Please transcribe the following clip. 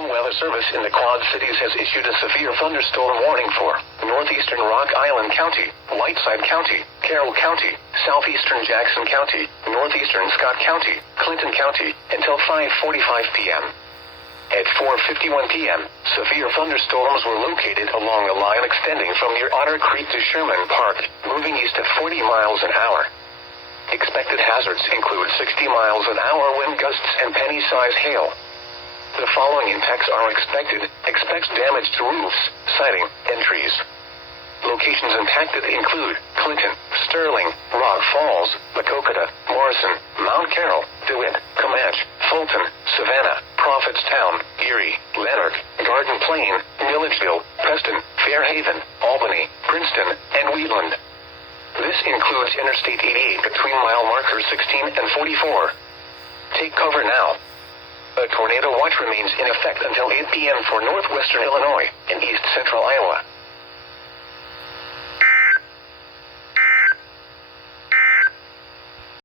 National Weather Service in the Quad Cities has issued a severe thunderstorm warning for northeastern Rock Island County, Whiteside County, Carroll County, southeastern Jackson County, northeastern Scott County, Clinton County, until 5:45 p.m. At 4:51 p.m., severe thunderstorms were located along a line extending from near Otter Creek to Sherman Park, moving east at 40 miles an hour. Expected hazards include 60 miles an hour wind gusts and penny-size hail. The following impacts are expected. Expect damage to roofs, siding, and trees. Locations impacted include Clinton, Sterling, Rock Falls, Maquoketa, Morrison, Mount Carroll, DeWitt, Comanche, Fulton, Savannah, Prophetstown, Erie, Lanark, Garden Plain, Milledgeville, Preston, Fairhaven, Albany, Princeton, and Wheatland. This includes Interstate 88 between mile markers 16 and 44. Take cover now. A tornado watch remains in effect until 8 p.m. for northwestern Illinois and east central Iowa.